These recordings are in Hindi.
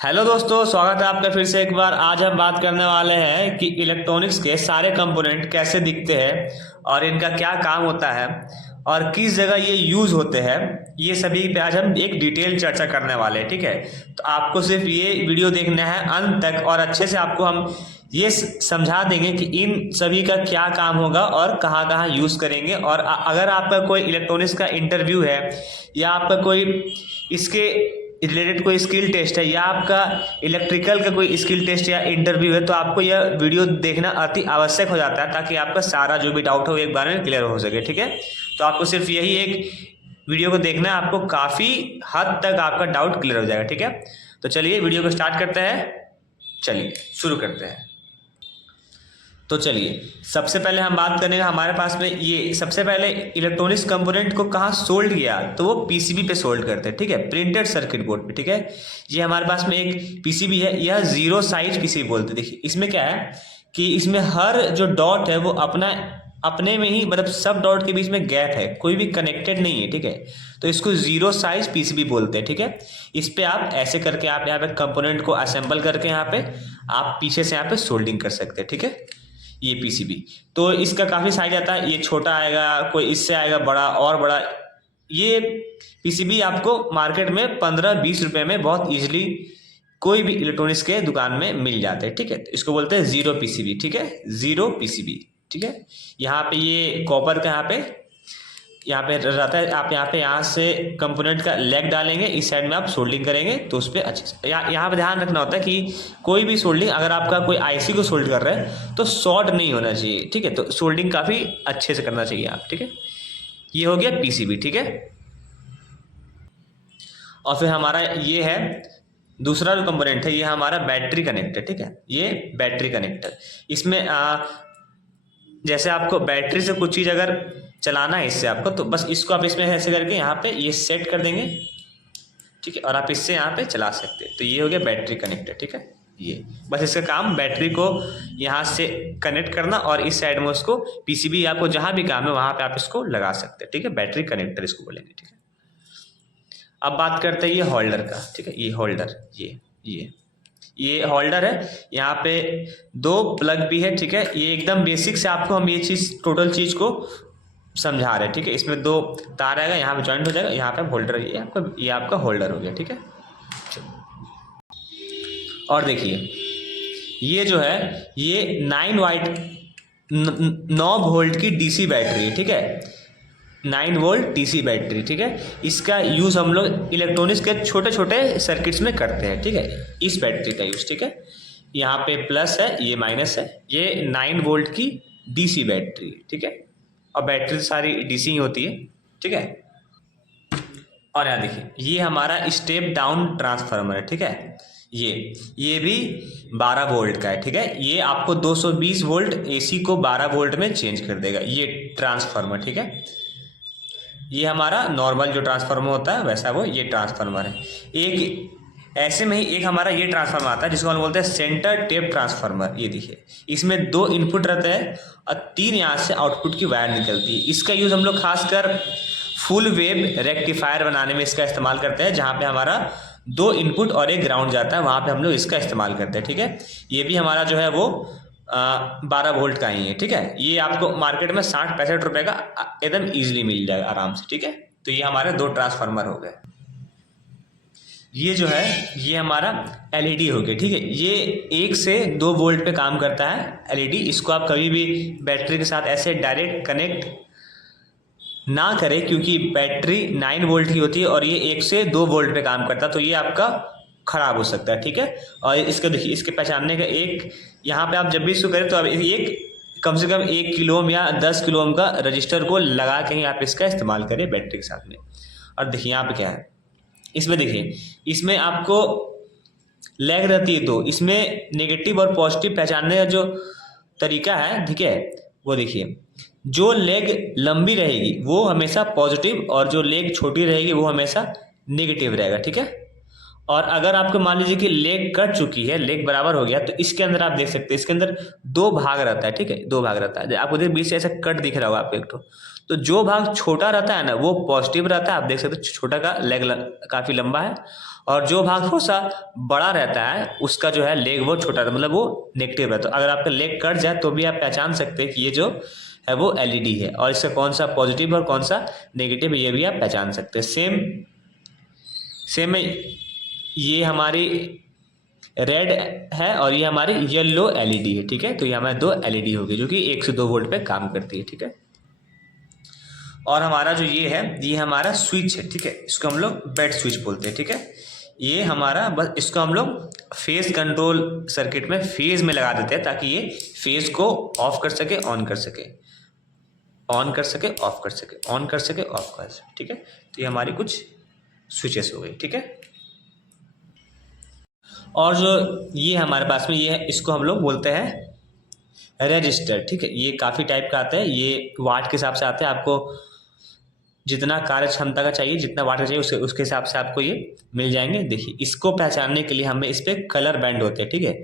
हेलो दोस्तों, स्वागत है आपका फिर से एक बार। आज हम बात करने वाले हैं कि इलेक्ट्रॉनिक्स के सारे कंपोनेंट कैसे दिखते हैं और इनका क्या काम होता है और किस जगह ये यूज़ होते हैं। ये सभी पे आज हम एक डिटेल चर्चा करने वाले हैं, ठीक है। तो आपको सिर्फ ये वीडियो देखना है अंत तक और अच्छे से आपको हम ये समझा देंगे कि इन सभी का क्या काम होगा और कहाँ कहाँ यूज़ करेंगे। और अगर आपका कोई इलेक्ट्रॉनिक्स का इंटरव्यू है या आपका कोई इसके रिलेटेड कोई स्किल टेस्ट है या आपका इलेक्ट्रिकल का कोई स्किल टेस्ट या इंटरव्यू है, तो आपको यह वीडियो देखना अति आवश्यक हो जाता है ताकि आपका सारा जो भी डाउट हो एक बार में क्लियर हो सके, ठीक है। तो आपको सिर्फ यही एक वीडियो को देखना है, आपको काफ़ी हद तक आपका डाउट क्लियर हो जाएगा, ठीक है। तो चलिए वीडियो को स्टार्ट करते हैं, चलिए शुरू करते हैं। तो चलिए सबसे पहले हम बात करेंगे हमारे पास में ये सबसे पहले इलेक्ट्रॉनिक्स कंपोनेंट को कहाँ सोल्ड किया, तो वो पीसीबी पे सोल्ड करते हैं, ठीक है, प्रिंटेड सर्किट बोर्ड पे, ठीक है। ये हमारे पास में एक पीसीबी है, यह जीरो साइज पीसीबी बोलते हैं। देखिए इसमें क्या है कि इसमें हर जो डॉट है वो अपने में ही, मतलब सब डॉट के बीच में गैप है, कोई भी कनेक्टेड नहीं है, ठीक है। तो इसको जीरो साइज पीसीबी बोलते हैं, ठीक है। इस पे आप ऐसे करके आप यहाँ पे कंपोनेंट को असेंबल करके यहाँ पे आप पीछे से यहाँ पे सोल्डिंग कर सकते हैं, ठीक है। ये पीसीबी तो इसका काफ़ी साइज आता है, ये छोटा आएगा, कोई इससे आएगा बड़ा और बड़ा। ये पीसीबी आपको मार्केट में 15-20 रुपए में बहुत इजीली कोई भी इलेक्ट्रॉनिक्स के दुकान में मिल जाते हैं, ठीक है। तो इसको बोलते हैं जीरो पीसीबी, ठीक है, जीरो पीसीबी, ठीक है। यहाँ पे ये कॉपर का यहाँ पे रहता है। आप यहाँ से कंपोनेंट का लेग डालेंगे, इस साइड में आप सोल्डिंग करेंगे तो उस पर अच्छे से यहाँ पे ध्यान रखना होता है कि कोई भी सोल्डिंग, अगर आपका कोई आईसी को सोल्ड कर रहा है तो शॉर्ट नहीं होना चाहिए, ठीक है। तो सोल्डिंग काफ़ी अच्छे से करना चाहिए आप, ठीक है। ये हो गया पीसीबी, ठीक है। और फिर हमारा ये है दूसरा जो कंपोनेंट है, ये हमारा बैटरी कनेक्टर, ठीक है। ये बैटरी कनेक्टर, इसमें जैसे आपको बैटरी से कुछ चीज़ अगर चलाना है इससे आपको, तो बस इसको आप इसमें ऐसे करके यहाँ पे ये सेट कर देंगे, ठीक है, और आप इससे यहाँ पे चला सकते हैं। तो ये हो गया बैटरी कनेक्टर, ठीक है। ये बस इसका काम बैटरी को यहाँ से कनेक्ट करना और इस साइड में उसको पीसीबी, आपको जहाँ भी काम है वहाँ पे आप इसको लगा सकते हैं, ठीक है। बैटरी कनेक्टर इसको बोलेंगे, ठीक है। अब बात करते हैं ये होल्डर का, ठीक है। ये होल्डर, ये होल्डर है, यहाँ पे दो प्लग भी है, ठीक है। ये एकदम बेसिक से आपको हम ये चीज़ टोटल चीज़ को समझा रहे हैं, ठीक है। इसमें दो तार आएगा, यहाँ पे जॉइंट हो जाएगा, यहाँ पे होल्डर, ये आपका होल्डर हो गया, ठीक है। और देखिए ये जो है ये 9 वोल्ट की डीसी बैटरी है, ठीक है। 9 वोल्ट डीसी बैटरी, ठीक है। इसका यूज़ हम लोग इलेक्ट्रॉनिक्स के छोटे छोटे सर्किट्स में करते हैं, ठीक है। इस बैटरी का यूज़, ठीक है। यहाँ पे प्लस है, ये माइनस है, ये 9 वोल्ट की डीसी बैटरी, ठीक है। और बैटरी सारी डीसी ही होती है, ठीक है। और यहाँ देखिए ये हमारा स्टेप डाउन ट्रांसफार्मर है, ठीक है। ये भी 12 वोल्ट का है, ठीक है। ये आपको 220 वोल्ट एसी को 12 वोल्ट में चेंज कर देगा, ये ट्रांसफार्मर, ठीक है। ये हमारा नॉर्मल जो ट्रांसफार्मर होता है वैसा वो ये ट्रांसफार्मर है। एक ऐसे में ही एक हमारा ये ट्रांसफार्मर आता है जिसको हम बोलते हैं सेंटर टेप ट्रांसफार्मर। ये देखिए इसमें 2 इनपुट रहते हैं और 3 यहाँ से आउटपुट की वायर निकलती है। इसका यूज़ हम लोग खासकर फुल वेव रेक्टिफायर बनाने में इसका इस्तेमाल करते हैं, जहाँ पे हमारा 2 इनपुट और एक ग्राउंड जाता है, वहाँ पे हम लोग इसका इस्तेमाल करते हैं, ठीक है। ये भी हमारा जो है वो 12 वोल्ट का ही है, ठीक है। ये आपको मार्केट में 60-65 रुपए का एकदम इजीली मिल जाएगा आराम से, ठीक है। तो ये हमारे 2 ट्रांसफार्मर हो गए। ये जो है ये हमारा एलईडी हो गया, ठीक है। ये 1 से 2 वोल्ट पे काम करता है एलईडी। इसको आप कभी भी बैटरी के साथ ऐसे डायरेक्ट कनेक्ट ना करें, क्योंकि बैटरी 9 वोल्ट की होती है और ये 1 से 2 वोल्ट पे काम करता है, तो ये आपका खराब हो सकता है, ठीक है। और इसका देखिए इसके पहचानने का एक यहाँ पे आप जब भी इसको करें तो आप एक कम से कम 1 किलो ओम या 10 किलो ओम का रजिस्टर को लगा के ही आप इसका इस्तेमाल करें बैटरी के साथ में। और देखिए यहाँ पे क्या है, इसमें देखिए इसमें आपको लैग रहती है, तो इसमें नेगेटिव और पॉजिटिव पहचानने का जो तरीका है, ठीक है, वो देखिए जो लेग लंबी रहेगी वो हमेशा पॉजिटिव और जो लेग छोटी रहेगी वो हमेशा नेगेटिव रहेगा, ठीक है। और अगर आपको मान लीजिए कि लेग कट चुकी है, लेग बराबर हो गया, तो इसके अंदर आप देख सकते हैं इसके अंदर दो भाग रहता है, ठीक है, दो भाग रहता है। आपको बीच से ऐसा कट दिख रहा होगा आपको एक तो जो भाग छोटा रहता है ना वो पॉजिटिव रहता है, आप देख सकते हैं छोटा का लेग काफी लंबा है, और जो भाग थोड़ा सा बड़ा रहता है उसका जो है लेग वो छोटा रहता है, मतलब वो नेगेटिव रहता है। तो अगर आपका लेग कट जाए तो भी आप पहचान सकते हैं कि ये जो है वो एलईडी है, और इसका कौन सा पॉजिटिव और कौन सा नेगेटिव है ये भी आप पहचान सकते हैं। सेम सेम ये हमारी रेड है और ये हमारी येलो एलईडी है, ठीक है। तो ये हमारे दो एलईडी होगी जो कि 1 से 2 वोल्ट पे काम करती है, ठीक है। और हमारा जो ये है ये हमारा स्विच है, ठीक है, इसको हम लोग बेड स्विच बोलते हैं, ठीक है। ये हमारा बस इसको हम लोग फेज कंट्रोल सर्किट में फेज में लगा देते हैं ताकि ये फेज को ऑफ कर सके, ऑन कर सके, ऑन कर सके, ऑफ कर सके, ऑन कर सके, ऑफ कर सके, ठीक है। तो ये हमारी कुछ स्विचेस हो गई, ठीक है। और जो ये हमारे पास में ये है इसको हम लोग बोलते हैं रजिस्टर, ठीक है। ये काफ़ी टाइप का आता है, ये वाट के हिसाब से आता है, आपको जितना कार्य क्षमता का चाहिए, जितना वाट का चाहिए उसके हिसाब से आपको ये मिल जाएंगे। देखिए इसको पहचानने के लिए हमें इस पर कलर बैंड होते हैं, ठीक है।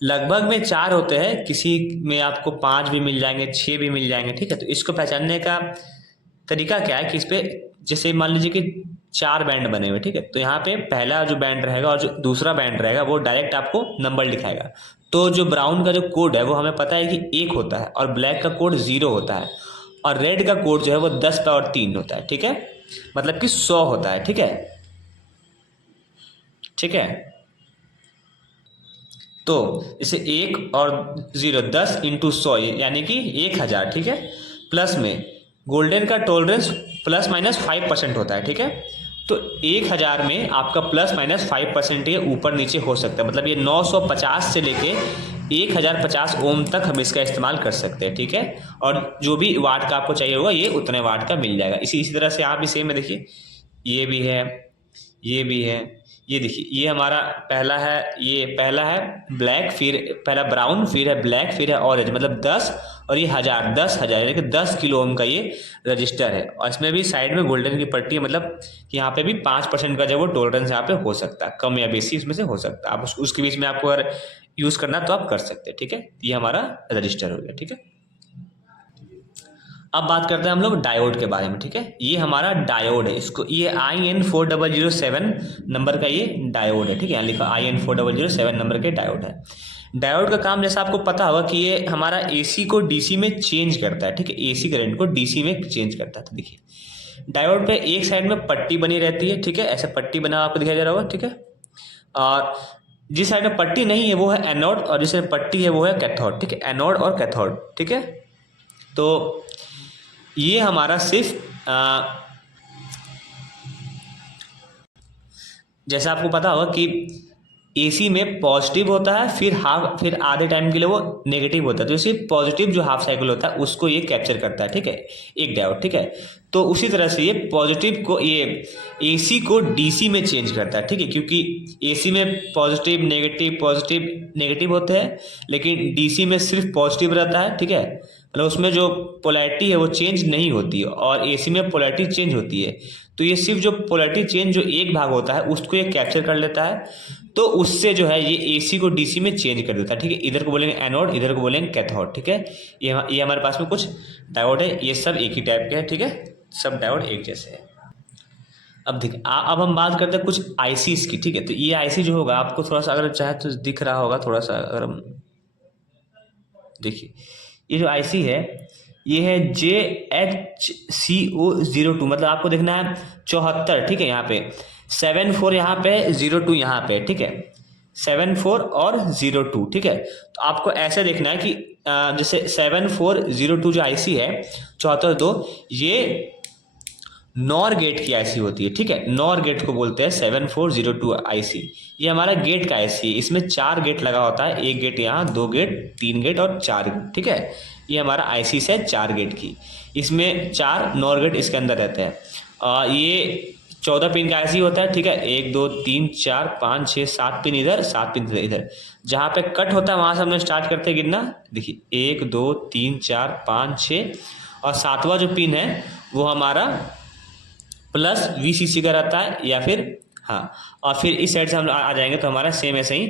लगभग में 4 होते हैं, किसी में आपको 5 भी मिल जाएंगे, 6 भी मिल जाएंगे, ठीक है। तो इसको पहचानने का तरीका क्या है कि इस पे जैसे मान लीजिए कि 4 बैंड बने हुए, ठीक है। तो यहाँ पे पहला जो बैंड रहेगा और जो दूसरा बैंड रहेगा वो डायरेक्ट आपको नंबर दिखाएगा। तो जो ब्राउन का जो कोड है वो हमें पता है कि 1 होता है, और ब्लैक का कोड 0 होता है, और रेड का कोड जो है वो 10 पावर 3 होता है, ठीक है, मतलब कि 100 होता है, ठीक है, ठीक है। तो इसे 1 और 0 10 इंटू 100 यानी कि 1000, ठीक है। प्लस में गोल्डन का टॉलरेंस प्लस माइनस 5% होता है, ठीक है। तो 1000 में आपका प्लस माइनस 5% ये ऊपर नीचे हो सकता है, मतलब ये 950 से लेके 1050 ओम तक हम इसका इस्तेमाल कर सकते हैं, ठीक है। और जो भी वाट का आपको चाहिए होगा ये उतने वाट का मिल जाएगा। इसी तरह से आप भी सेम में देखिए, ये भी है, ये भी है, ये देखिए ये हमारा पहला है, ये पहला है ब्लैक, फिर पहला ब्राउन, फिर है ब्लैक, फिर है ऑरेंज, मतलब 10 और ये 1000, 10,000 यानी कि 10 किलो ओम का ये रजिस्टर है। और इसमें भी साइड में गोल्डन की पट्टी है, मतलब यहाँ पे भी 5% का जो वो टॉलरेंस यहाँ पे हो सकता है, कम या बेसी इसमें से हो सकता है। आप उसके बीच में आपको अगर यूज़ करना तो आप कर सकते हैं, ठीक है। ये हमारा रजिस्टर हो गया, ठीक है। अब बात करते हैं हम लोग डायोड के बारे में, ठीक है। ये हमारा डायोड है, इसको ये IN4007 नंबर का ये डायोड है, ठीक है। यहाँ लिखा IN4007 नंबर के डायोड है। डायोड का काम जैसा आपको पता होगा कि ये हमारा AC को DC में चेंज करता है, ठीक है, AC करंट को DC में चेंज करता है। तो देखिए डायोड पे एक साइड में पट्टी बनी रहती है, ठीक है, ऐसे पट्टी बना आपको दिखाई दे रहा होगा, ठीक है। और जिस साइड में पट्टी नहीं है वो है एनोड, और जिस साइड पट्टी है वो है कैथोड, ठीक है, एनोड और कैथोड, ठीक है। तो ये हमारा सिर्फ जैसा आपको पता होगा कि AC में पॉजिटिव होता है, फिर आधे टाइम के लिए वो नेगेटिव होता है, तो इसी पॉजिटिव जो हाफ साइकिल होता है उसको ये कैप्चर करता है, ठीक है, एक डायोड, ठीक है। तो उसी तरह से ये पॉजिटिव को ये AC को DC में चेंज करता है, ठीक है, क्योंकि AC में पॉजिटिव नेगेटिव होते हैं, लेकिन DC में सिर्फ पॉजिटिव रहता है, ठीक है, मतलब उसमें जो पोलैरिटी है वो चेंज नहीं होती है, और AC में पोलैरिटी चेंज होती है। तो ये सिर्फ जो पोलैरिटी चेंज जो एक भाग होता है उसको ये कैप्चर कर लेता है, तो उससे जो है ये AC को DC में चेंज कर देता है, ठीक है। इधर को बोलेंगे एनोड, इधर को बोलेंगे कैथोड, ठीक है। ये हमारे पास में कुछ डायोड है, ये सब एक ही टाइप के हैं, ठीक है, सब डायोड एक जैसे है। अब देखिए अब हम बात करते हैं कुछ ICs की, ठीक है। तो ये IC जो होगा आपको थोड़ा सा अगर चाहे तो दिख रहा होगा, थोड़ा सा अगर हम देखिए ये जो IC है ये है JHCO02, मतलब आपको देखना है 74, ठीक है, यहाँ पे 74 यहाँ पे 02 यहाँ पे, ठीक है, 74 और 02, ठीक है। तो आपको ऐसे देखना है कि जैसे 7402 जो IC है 74 ये नॉर गेट की IC होती है, ठीक है, नॉर गेट को बोलते हैं 7402 IC। ये हमारा गेट का IC है, इसमें 4 गेट लगा होता है, एक गेट यहाँ, 2 गेट, 3 गेट और 4 गेट, ठीक है। ये हमारा IC है 4 गेट की, इसमें 4 नॉर गेट इसके अंदर रहते हैं। ये 14 पिन का IC होता है, ठीक है, 1 2 3 4 5 6 7 पिन इधर, 7 पिन इधर। जहाँ पे कट होता है वहां से हमने स्टार्ट करते गिनना, देखिए 1 2 3 4 5 6, और 7वां जो पिन है वो हमारा प्लस VCC का रहता है, या फिर हाँ, और फिर इस साइड से हम आ जाएंगे तो हमारा सेम ऐसे ही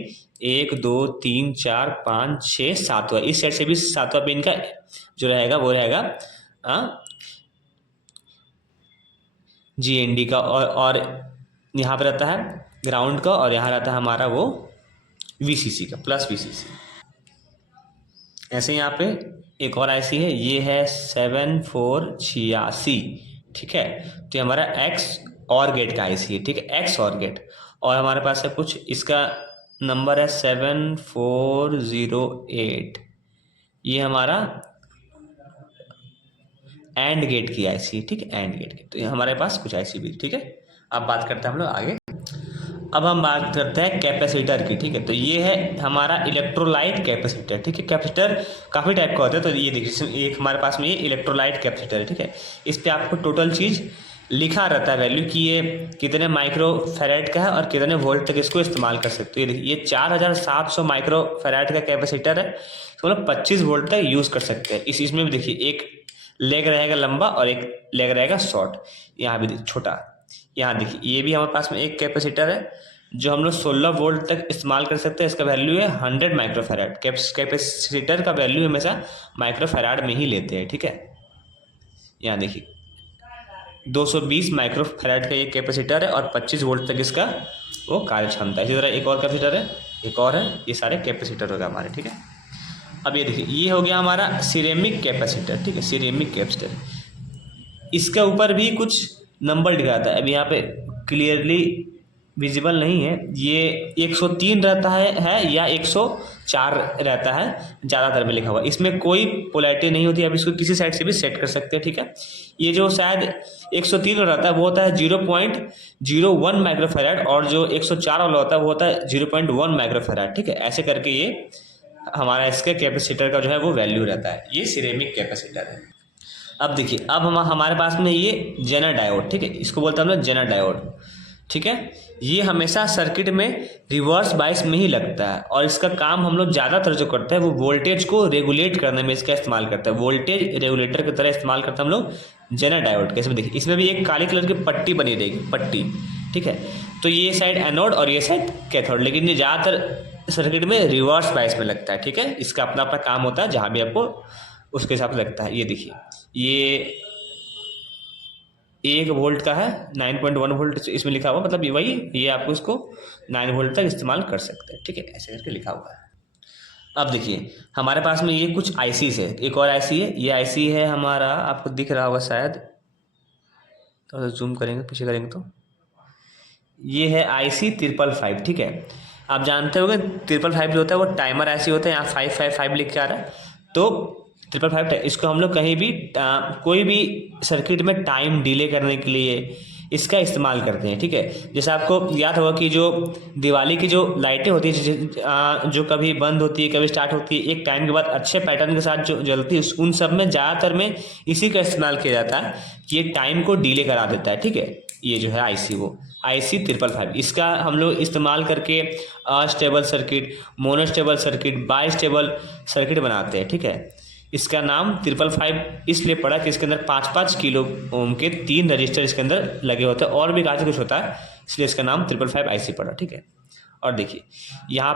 1 2 3 4 5 6 7वां, इस साइड से भी 7वां पिन का जो रहेगा वो रहेगा GND का, और यहाँ पे रहता है ग्राउंड का, और यहाँ रहता है हमारा वो VCC का, प्लस VCC। ऐसे यहाँ पे एक और IC है, ये है 7486, ठीक है। तो ये हमारा X और गेट का IC है, ठीक है, X और गेट। और हमारे पास है कुछ, इसका नंबर है 7408, ये हमारा एंड गेट की IC, ठीक है, एंड गेट की। तो ये हमारे पास कुछ IC भी, ठीक है। अब बात करते हैं हम लोग आगे। अब हम बात करते हैं कैपेसिटर की, ठीक है। तो ये है हमारा इलेक्ट्रोलाइट कैपेसिटर, ठीक है। कैपेसिटर काफ़ी टाइप का होता है, तो ये देखिए एक हमारे पास में ये इलेक्ट्रोलाइट कैपेसिटर है, ठीक है। इस पर आपको टोटल चीज़ लिखा रहता है वैल्यू कि ये कितने माइक्रो फेराड का है और कितने वोल्ट तक इसको इस्तेमाल कर सकते हो। ये 4700 माइक्रो फेराड का कैपेसिटर है, तो मतलब 25 वोल्ट तक यूज़ कर सकते हैं। इसमें भी देखिए एक लेग रहेगा लंबा और एक लेग रहेगा शॉर्ट, यहाँ भी छोटा। यहाँ देखिए ये भी हमारे पास में एक कैपेसिटर है जो हम लोग 16 वोल्ट तक इस्तेमाल कर सकते हैं। इसका वैल्यू है 100 माइक्रोफेराड। कैपेसिटर का वैल्यू हमेशा माइक्रोफेराड में ही लेते हैं, ठीक है। यहाँ देखिए 220 माइक्रोफेराड का ये कैपेसिटर है और 25 वोल्ट तक इसका वो कार्य क्षमता है। इसी तरह एक और कैपेसिटर है, एक और है, ये सारे कैपेसिटर हो गए हमारे, ठीक है। अब ये देखिए ये हो गया हमारा सिरेमिक कैपेसिटर, ठीक है, सिरेमिक कैपेसिटर। इसके ऊपर भी कुछ नंबर लिखा था, अब यहाँ पे क्लियरली विजिबल नहीं है। ये 103 रहता है या 104 रहता है, ज़्यादातर में लिखा हुआ। इसमें कोई पोलैरिटी नहीं होती, आप इसको किसी साइड से भी सेट कर सकते हैं, ठीक है। ये जो शायद 103 रहता है वो होता है 0.01 माइक्रोफेराड, और जो 104 वाला होता है वो होता है 0.1 माइक्रोफेराड, ठीक है। ऐसे करके ये हमारा इसके कैपेसिटर का जो है वो वैल्यू रहता है। ये सिरेमिक कैपेसिटर है। अब देखिए अब हमारे पास में ये जेनर डायोड, ठीक है, इसको बोलते हैं हम लोग जेनर डायोड, ठीक है। ये हमेशा सर्किट में रिवर्स बायस में ही लगता है, और इसका काम हम लोग ज़्यादातर जो करते हैं वो वोल्टेज को रेगुलेट करने में इसका इस्तेमाल करते हैं। वोल्टेज रेगुलेटर की तरह इस्तेमाल करते हैं हम लोग जेनर डायोड के। इसमें देखिए इसमें भी एक काली कलर की पट्टी बनी रहेगी, पट्टी, ठीक है। तो ये साइड एनोड और ये साइड कैथोड, लेकिन ये ज़्यादातर सर्किट में रिवर्स बायस में लगता है, ठीक है। इसका अपना अपना काम होता है, जहाँ भी आपको उसके हिसाब से लगता है। ये देखिए ये 1 वोल्ट का है, 9.1 वोल्ट इसमें लिखा हुआ, मतलब वही ये आपको इसको 9 वोल्ट तक इस्तेमाल कर सकते हैं, ठीक है, ऐसे करके लिखा हुआ है। अब देखिए हमारे पास में ये कुछ ICs है, एक और IC है, ये IC है हमारा, आपको दिख रहा होगा शायद, तो जूम करेंगे पीछे करेंगे तो ये है IC 555, ठीक है। आप जानते होंगे 555 जो होता है वो टाइमर IC होता है, यहाँ 555 लिख के आ रहा है, तो 555 इसको हम लोग कहीं भी कोई भी सर्किट में टाइम डिले करने के लिए इसका इस्तेमाल करते हैं, ठीक है। जैसे आपको याद होगा कि जो दिवाली की जो लाइटें होती है जो कभी बंद होती है कभी स्टार्ट होती है, एक टाइम के बाद अच्छे पैटर्न के साथ जो जलती है, उन सब में ज़्यादातर में इसी का इस्तेमाल किया जाता है कि ये टाइम को डिले करा देता है, ठीक है। ये जो है IC वो IC 555, इसका हम लोग इस्तेमाल करके astable circuit, monostable circuit, bistable circuit बनाते हैं, ठीक है। इसका नाम 555 इसलिए पड़ा कि इसके अंदर 5-5 किलो ओम के 3 रजिस्टर इसके अंदर लगे होते हैं, और भी काफ़ी कुछ होता है, इसलिए इसका नाम 555 IC पड़ा, ठीक है। और देखिए यहाँ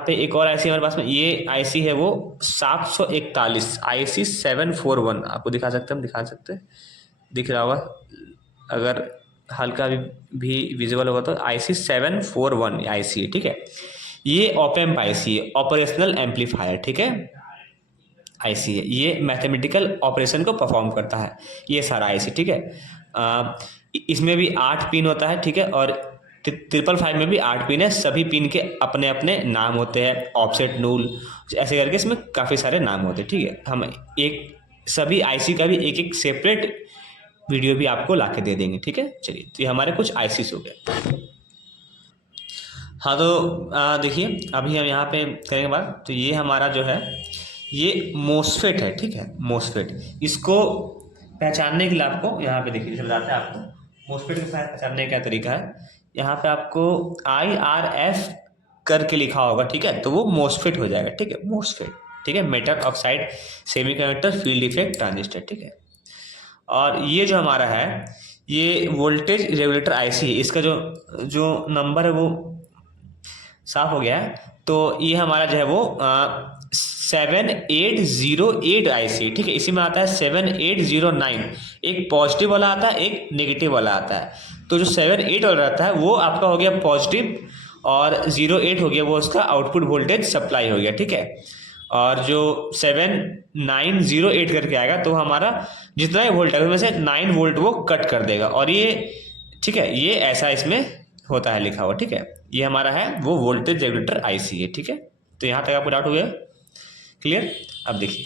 पे एक और IC हमारे पास में, ये IC है वो 741 IC 741, आपको दिखा सकते हैं, हम दिखा सकते हैं, दिख रहा होगा, अगर हल्का भी विजिबल होगा तो IC 741 IC है, ठीक है। ये ऑप-एम्प IC है, ऑपरेशनल एम्पलीफायर, ठीक है, IC है। ये मैथमेटिकल ऑपरेशन को परफॉर्म करता है, ये सारा IC, ठीक है। इसमें भी 8 पिन होता है, ठीक है, और 555 में भी 8 पिन है। सभी पिन के अपने अपने नाम होते हैं, ऑफसेट, नूल, ऐसे करके इसमें काफ़ी सारे नाम होते हैं, ठीक है। हम एक सभी IC का भी एक एक सेपरेट वीडियो भी आपको ला के दे देंगे, ठीक है। चलिए, तो ये हमारे कुछ ICs हो गए। हाँ, तो देखिए अभी हम यहाँ पे करेंगे बात, तो ये हमारा जो है ये मोसफेट है, ठीक है, मोसफेट। इसको पहचानने के लिए आपको यहाँ पे देखिए बताते हैं आपको मोसफेट के साथ पहचानने का क्या तरीका है। यहाँ पे आपको IRF करके लिखा होगा, ठीक है, तो वो मोसफेट हो जाएगा, ठीक है, मोसफेट, ठीक है, metal oxide semiconductor field effect transistor, ठीक है। और ये जो हमारा है ये वोल्टेज रेगुलेटर आईसी है, इसका जो जो नंबर है वो साफ हो गया है। तो ये हमारा जो है वो 7808 आईसी, ठीक है। इसी में आता है 7809, एक पॉजिटिव वाला आता है, एक नेगेटिव वाला आता है। तो जो 78 वाला रहता है वो आपका हो गया पॉजिटिव, और 08 हो गया वो उसका आउटपुट वोल्टेज सप्लाई हो गया, ठीक है। और जो 7908 करके आएगा तो हमारा जितना भी वोल्ट है उसमें से 9 वोल्ट वो कट कर देगा, और ये ठीक है, ये ऐसा इसमें होता है लिखा हुआ, ठीक है। ये हमारा है वो वोल्टेज रेगुलेटर आईसी है, ठीक है। तो यहाँ तक आपको डाउट हो गया, क्लियर। अब देखिए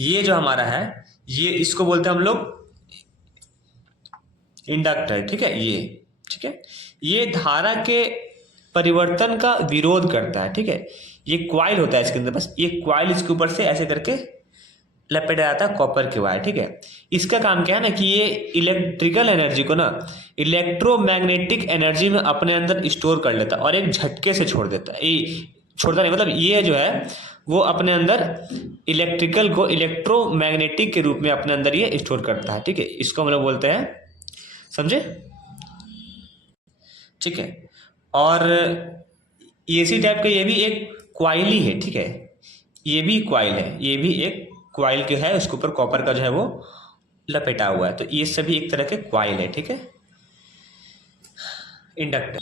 ये जो हमारा है, ये इसको बोलते हैं हम लोग इंडक्टर, ठीक है। ये ठीक है, ये धारा के परिवर्तन का विरोध करता है, ठीक है। ये क्वाइल होता है इसके अंदर, बस ये क्वाइल इसके ऊपर से ऐसे करके लपेटा जाता है कॉपर के वायर, ठीक है। इसका काम क्या है ना कि ये इलेक्ट्रिकल एनर्जी को ना इलेक्ट्रोमैग्नेटिक एनर्जी में अपने अंदर स्टोर कर लेता है और एक झटके से छोड़ देता है। ये छोड़ता नहीं, मतलब ये जो है वो अपने अंदर इलेक्ट्रिकल को इलेक्ट्रोमैग्नेटिक के रूप में अपने अंदर ये स्टोर करता है, ठीक है। इसको हम लोग बोलते हैं, समझे, ठीक है। और एसी टाइप का ये भी एक क्वाइल ही है, ठीक है। ये भी क्वाइल है, ये भी एक क्वाइल जो है उसके ऊपर कॉपर का जो है वो लपेटा हुआ है। तो ये सभी एक तरह के क्वाइल है, ठीक है, इंडक्टर,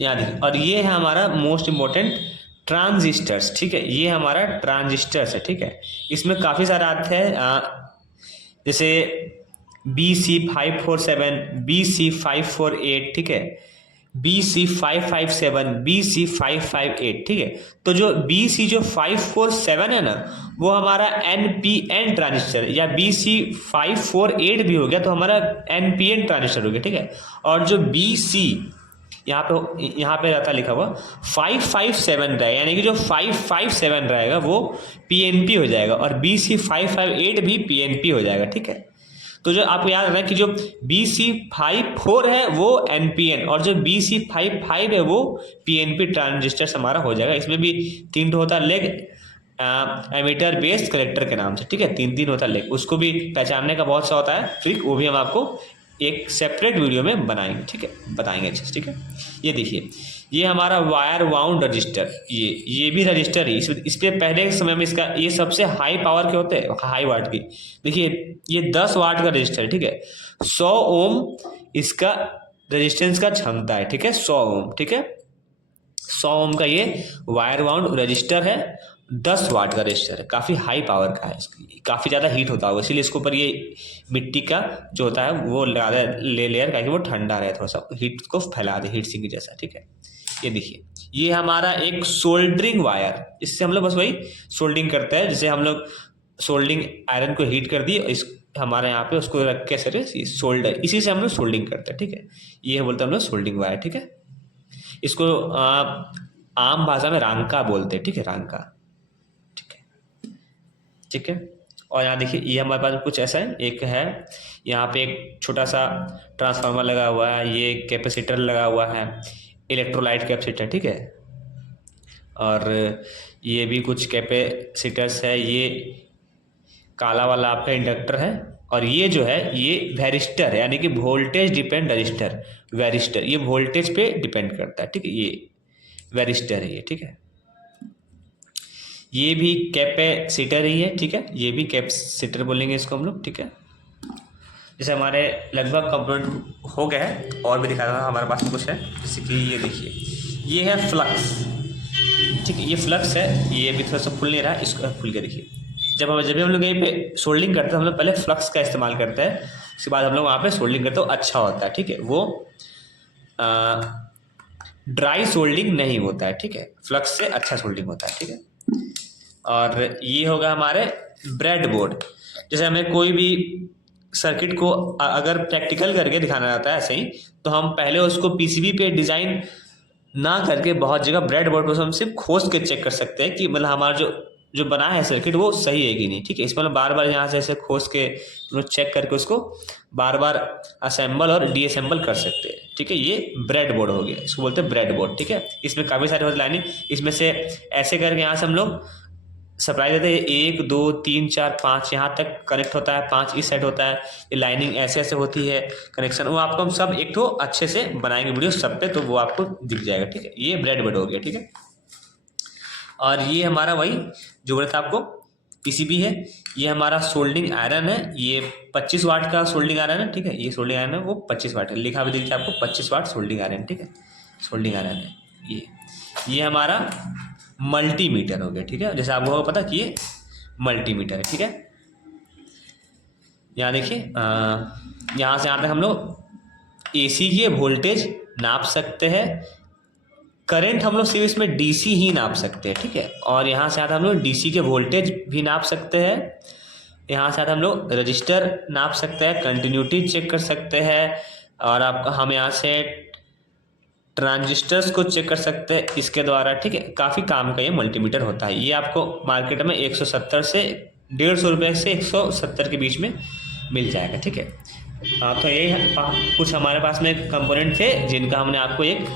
याद है। और ये है हमारा मोस्ट इम्पोर्टेंट ट्रांजिस्टर्स, ठीक है। ये हमारा ट्रांजिस्टर्स है, ठीक है। इसमें काफ़ी सारे आते हैं, जैसे BC547, BC548, ठीक है, BC557, BC558, ठीक है। तो जो BC जो 547 है ना वो हमारा NPN ट्रांजिस्टर, या BC548 भी हो गया तो हमारा NPN ट्रांजिस्टर हो गया, ठीक है। और जो BC यहाँ पे रहता लिखा हुआ 557 रहेगा, यानी कि जो 557 रहेगा वो PNP हो जाएगा, और BC558 भी PNP हो जाएगा, ठीक है। तो जो आपको याद रखना कि जो BC54 है वो NPN, और जो BC55 है वो PNP ट्रांजिस्टर हमारा हो जाएगा। इसमें भी 3 होता है लेग, एमीटर, बेस, कलेक्टर के नाम से, ठीक है। 3 होता है लेग, उसको भी पहचानने का बहुत सा होता है ट्रिक, वो भी हम आपको एक सेपरेट वीडियो में बनाएंगे, ठीक है, बताएंगे अच्छे से, ठीक है। ये देखिए ये हमारा वायर वाउंड रजिस्टर, ये भी रजिस्टर है। इस पे पहले के समय में इसका ये सबसे हाई पावर के होते हैं, हाई वाट की। देखिए ये 10 वाट का रजिस्टर है, ठीक है। 100 ओम इसका रेजिस्टेंस का क्षमता है, ठीक है, 100 ओम, ठीक है। 100 ओम का ये वायर वाउंड रजिस्टर है, 10 वाट का रजिस्टर है, काफ़ी हाई पावर का है, काफ़ी ज़्यादा हीट होता होगा, इसीलिए इसके ऊपर ये मिट्टी का जो होता है वो लगा दे लेयर, ताकि वो ठंडा रहे, थोड़ा सा हीट को फैला दे, हीट सिंक जैसा, ठीक है। ये देखिए ये हमारा एक सोल्डरिंग वायर, इससे हम लोग बस वही सोल्डिंग करते हैं, जैसे हम लोग सोल्डिंग आयरन को हीट कर दी, इस हमारे यहाँ पे उसको रख के सर सोल्डर, इसी से हम लोग सोल्डिंग करते हैं, ठीक है। ये बोलते हैं हम लोग सोल्डिंग वायर, ठीक है। इसको आम भाषा में रांका बोलते हैं, ठीक है, रांका, ठीक है, ठीक है। और यहाँ देखिए ये हमारे पास कुछ ऐसा है, एक है यहाँ पे एक छोटा सा ट्रांसफार्मर लगा हुआ है, ये कैपेसिटर लगा हुआ है, इलेक्ट्रोलाइट कैपेसिटर, ठीक है। और ये भी कुछ कैपेसिटर्स है, ये काला वाला आपका इंडक्टर है, और ये जो है ये वेरिस्टर है, यानी कि वोल्टेज डिपेंड रजिस्टर, वेरिस्टर, ये वोल्टेज पे डिपेंड करता है, ठीक है। ये वेरिस्टर है ये, ठीक है। ये भी कैपेसिटर ही है, ठीक है, ये भी कैपेसिटर बोलेंगे इसको हम लोग, ठीक है। जैसे हमारे लगभग कंपोनेंट हो गए हैं, और भी दिखा रहा हमारे पास कुछ है, जैसे कि ये देखिए ये है फ्लक्स, ठीक है, ये फ्लक्स है, ये भी थोड़ा सा खुल नहीं रहा, इसको खुल के देखिए। जब भी हम लोग यहीं पे सोल्डिंग करते हैं हम लोग पहले फ्लक्स का इस्तेमाल करते हैं, उसके बाद हम लोग वहाँ पे सोल्डिंग करते हैं, अच्छा होता है, ठीक है। वो ड्राई सोल्डिंग नहीं होता है, ठीक है, फ्लक्स से अच्छा सोल्डिंग होता है, ठीक है। और ये होगा हमारे ब्रेड बोर्ड, जैसे हमें कोई भी सर्किट को अगर प्रैक्टिकल करके दिखाना रहता है ऐसे ही, तो हम पहले उसको पीसीबी पे डिज़ाइन ना करके बहुत जगह ब्रेड बोर्ड पर हम सिर्फ खोज के चेक कर सकते हैं कि मतलब हमारा जो बना है सर्किट वो सही है कि नहीं, ठीक है। इसमें मतलब बार बार यहाँ से ऐसे खोज के चेक करके उसको बार बार असेंबल और डीअसेंबल कर सकते हैं, ठीक है। ये ब्रेड बोर्ड हो गया, इसको बोलते हैं ब्रेड बोर्ड, ठीक है। इसमें काफ़ी सारे होते लाइनिंग, इसमें से ऐसे करके यहाँ से हम लोग सप्लाई देते हैं 1 2 3 4 5 यहाँ तक कनेक्ट होता है, 5 इस साइड होता है, ये लाइनिंग ऐसे ऐसे होती है कनेक्शन, वो आपको हम सब एक तो अच्छे से बनाएंगे वीडियो सब पे, तो वो आपको दिख जाएगा। ठीक है, ये ब्रेडबोर्ड हो गया। ठीक है, और ये हमारा वही जो बोला था आपको पीसीबी है। ये हमारा सोल्डिंग आयरन है, ये 25 वाट का सोल्डिंग आयरन है। ठीक है, ये सोल्डिंग आयरन है वो 25 वाट है, लिखा भी देखिए आपको 25 वाट सोल्डिंग आयरन। ठीक है, सोल्डिंग आयरन है ये हमारा मल्टीमीटर हो गया। ठीक है, जैसे आपको होगा पता कि ये मल्टीमीटर है। ठीक है, यहाँ देखिए यहाँ से यहाँ तक हम लोग एसी के वोल्टेज नाप सकते हैं, करंट हम लोग सिर्फ इसमें डीसी ही नाप सकते हैं। ठीक है, और यहाँ से आता हम लोग डीसी के वोल्टेज भी नाप सकते हैं, यहाँ से आता हम लोग रजिस्टर नाप सकते हैं, कंटिन्यूटी चेक कर सकते हैं, और हम यहाँ से ट्रांजिस्टर्स को चेक कर सकते हैं इसके द्वारा। ठीक है, काफ़ी काम का ये मल्टीमीटर होता है। ये आपको मार्केट में 170 से 150 रुपये से 170 के बीच में मिल जाएगा। ठीक है, तो यही कुछ हमारे पास में कंपोनेंट थे जिनका हमने आपको एक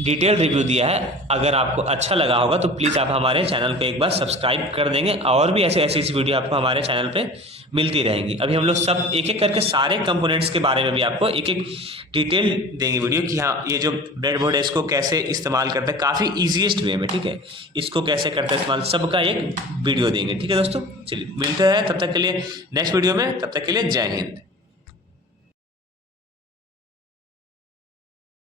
डिटेल रिव्यू दिया है। अगर आपको अच्छा लगा होगा तो प्लीज़ आप हमारे चैनल को एक बार सब्सक्राइब कर देंगे, और भी ऐसी वीडियो आपको हमारे चैनल पे मिलती रहेंगी। अभी हम लोग सब एक एक करके सारे कंपोनेंट्स के बारे में भी आपको एक एक डिटेल देंगे वीडियो कि हाँ ये जो ब्रेडबोर्ड है इसको कैसे इस्तेमाल करते हैं काफ़ी ईजीएस्ट वे में। ठीक है, इसको कैसे करते हैं इस्तेमाल, सबका एक वीडियो देंगे। ठीक है दोस्तों, चलिए मिलते हैं तब तक के लिए नेक्स्ट वीडियो में, तब तक के लिए जय हिंद।